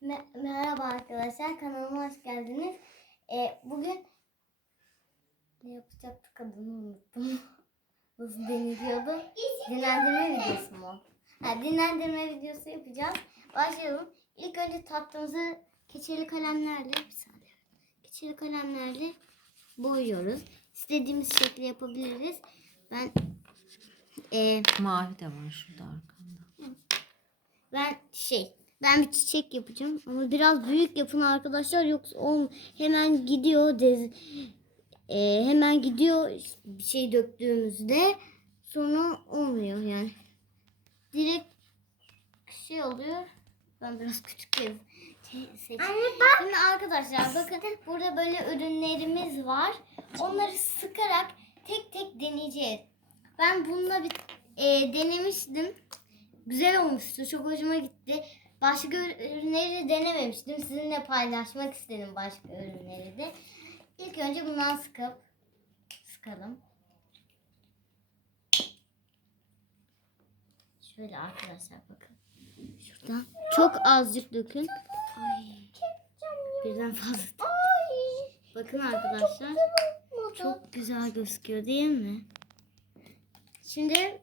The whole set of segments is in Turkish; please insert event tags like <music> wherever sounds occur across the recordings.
Me- merhaba arkadaşlar kanalıma hoş geldiniz. Ee, bugün ne yapacaktık adını unuttum. <laughs> Nasıl deniliyordu? Dinlendirme videosu mu? Ha, dinlendirme videosu yapacağız. Başlayalım. İlk önce tatlımızı keçeli kalemlerle bir saniye. Keçeli kalemlerle boyuyoruz. İstediğimiz şekli yapabiliriz. Ben e, Mavi de var şurada arkanda. Ben şey ben bir çiçek yapacağım. Ama biraz büyük yapın arkadaşlar. Yoksa on hemen gidiyor dez, e, hemen gidiyor bir şey döktüğümüzde sonra olmuyor yani. Direkt şey oluyor. Ben biraz küçük bir şey seçeyim. Şimdi arkadaşlar bakın burada böyle ürünlerimiz var. Onları sıkarak tek tek deneyeceğiz. Ben bununla bir e, denemiştim. Güzel olmuştu. Çok hoşuma gitti. Başka ürünleri de denememiştim. Sizinle paylaşmak istedim başka ürünleri de. İlk önce bundan sıkıp sıkalım. Şöyle arkadaşlar bakın. Şuradan çok azıcık dökün. Ay. Birden fazla. Bakın arkadaşlar. Çok güzel gözüküyor değil mi? Şimdi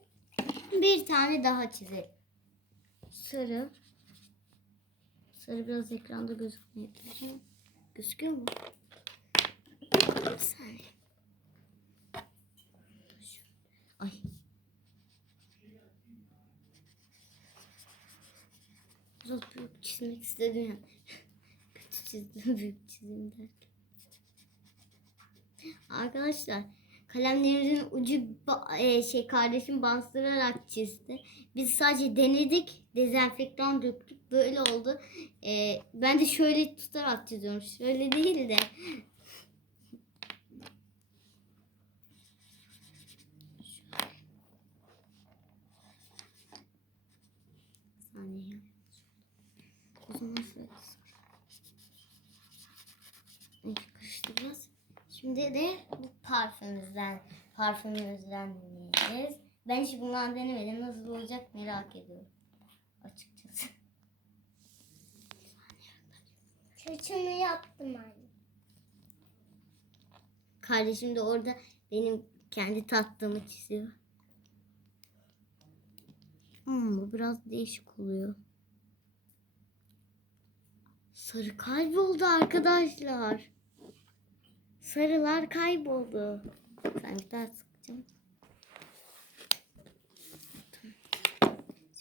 bir tane daha çizelim. Sarı. Sarı biraz ekranda gözükmüyor. Gözüküyor mu? Bir saniye. Ay. Biraz büyük çizmek istedim yani. <laughs> Kötü çizdim, büyük çizeyim derken. Arkadaşlar kalemlerimizin ucu e, şey kardeşim bastırarak çizdi. Biz sadece denedik. Dezenfektan döktük. Böyle oldu. E, ben de şöyle tutarak çiziyorum. Şöyle değil de. Saniye. O zaman Karıştı biraz. Şimdi de bu parfümümüzden parfümümüzden deneyeceğiz. Ben hiç bundan denemedim. Nasıl olacak merak ediyorum. Saçımı yaptım anne. Kardeşim de orada benim kendi tatlımı çiziyor. Hmm, bu biraz değişik oluyor. Sarı kayboldu arkadaşlar. Sarılar kayboldu. Ben bir daha sıkacağım.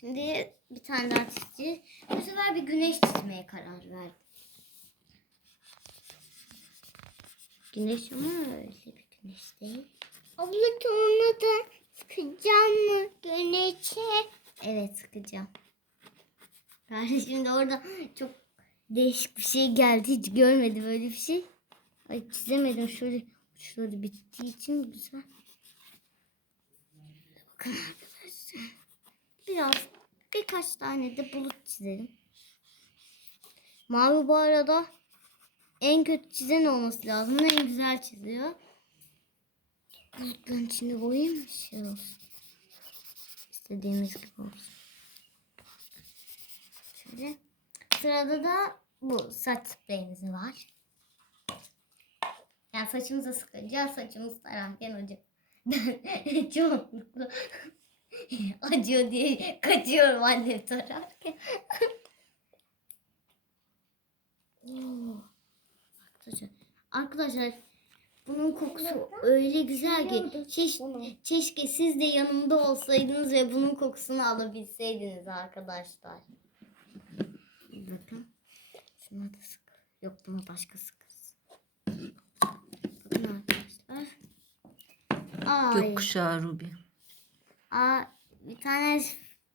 Şimdi bir tane daha çizeceğiz. Bu sefer bir güneş çizmeye karar verdim. Güneş ama öyle bir güneş değil. Abla onu da sıkacağım mı güneşe? Evet sıkacağım. Kardeşim de orada çok değişik bir şey geldi. Hiç görmedi böyle bir şey. Ay çizemedim. Şöyle uçları bittiği için güzel. Bakın arkadaşlar. Biraz birkaç tane de bulut çizelim. Mavi bu arada en kötü çizen olması lazım. En güzel çiziyor. Bulutların içinde boyayayım mı şey olsun. İstediğimiz gibi olsun. Şöyle. Sırada da bu saç spreyimiz var. Yani saçımıza sıkacağız. Saçımız tararken hocam. Ben çoğunlukla acıyor diye kaçıyorum annem tararken. <laughs> Arkadaşlar, arkadaşlar bunun kokusu öyle güzel ki çeş, keşke siz de yanımda olsaydınız ve bunun kokusunu alabilseydiniz arkadaşlar. Bakın. Şuna da sık. Yok bunu başka sıkarız. Bakın arkadaşlar. Ay. Gökkuşağı Ruby. Aa, bir tane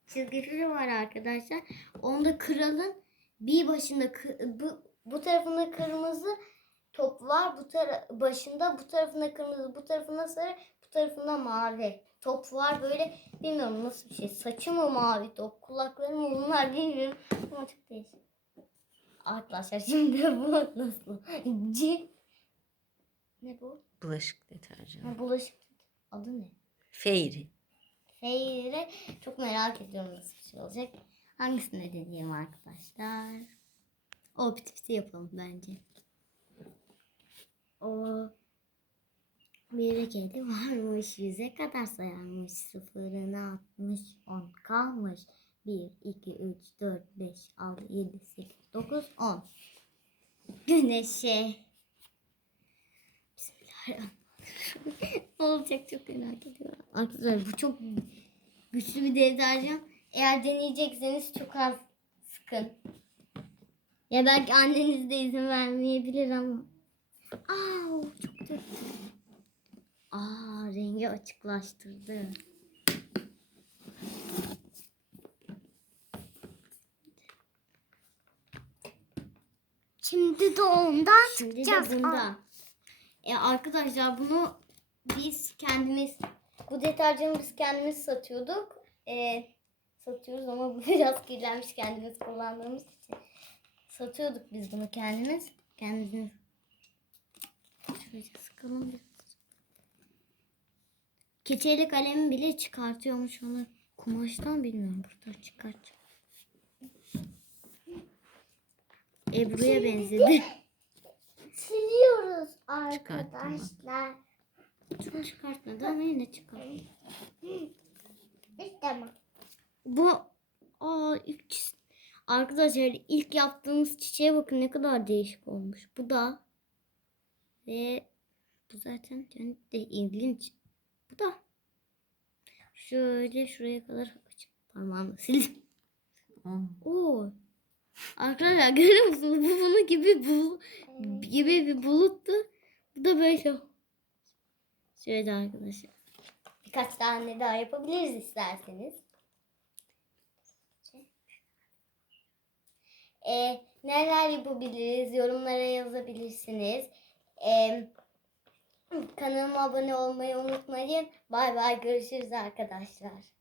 çizgi film var arkadaşlar. Onda kralın bir başında bu, bu tarafında kırmızı top var. Bu tara başında bu tarafında kırmızı, bu tarafında sarı, bu tarafında mavi. Top var böyle bilmiyorum nasıl bir şey. Saçı mı mavi top, kulakları mı bunlar bilmiyorum. Ama çok değişik. Arkadaşlar şimdi <laughs> bu nasıl? C ne bu? Bulaşık deterjanı. Ha, bulaşık adı ne? Fairy. Feyre çok merak ediyorum nasıl bir şey olacak. Hangisini deneyeyim arkadaşlar? O piti piti yapalım bence. O bir kedi varmış yüze kadar sayarmış sıfırını atmış on kalmış. 1, 2, 3, 4, 5, 6, 7, 8, 9, 10. Güneşe. Bismillahirrahmanirrahim. <laughs> Olacak çok merak ediyorum. Arkadaşlar bu çok güçlü bir deterjan. Eğer deneyecekseniz çok az sıkın. Ya belki anneniz de izin vermeyebilir ama. Aa, çok kötü. Aa, rengi açıklaştırdı. Şimdi de ondan Şimdi de sıkacağız. bunda. E, arkadaşlar bunu biz kendimiz bu deterjanı biz kendimiz satıyorduk. E, satıyoruz ama <laughs> bu biraz kirlenmiş kendimiz kullandığımız için. Satıyorduk biz bunu kendimiz. Kendimiz. Şöyle sıkalım biraz. Keçeli kalemi bile çıkartıyormuş onu. Kumaştan bilmiyorum burada çıkartacağım. Ebru'ya benzedi. Siliyoruz arkadaşlar. Çok çıkartmadı ama yine çıkarttı. Bak. Bu aa ilk arkadaşlar ilk yaptığımız çiçeğe bakın ne kadar değişik olmuş. Bu da ve bu zaten yani de ilginç. Bu da şöyle şuraya kadar açıp parmağımla sildim. O. Oo. Arkadaşlar <laughs> görüyor musunuz? Bu bunun gibi bu gibi bir buluttu. Bu da böyle. Şöyle arkadaşlar. Birkaç tane daha yapabiliriz isterseniz. Ee, neler yapabiliriz? Yorumlara yazabilirsiniz. Ee, kanalıma abone olmayı unutmayın. Bay bay görüşürüz arkadaşlar.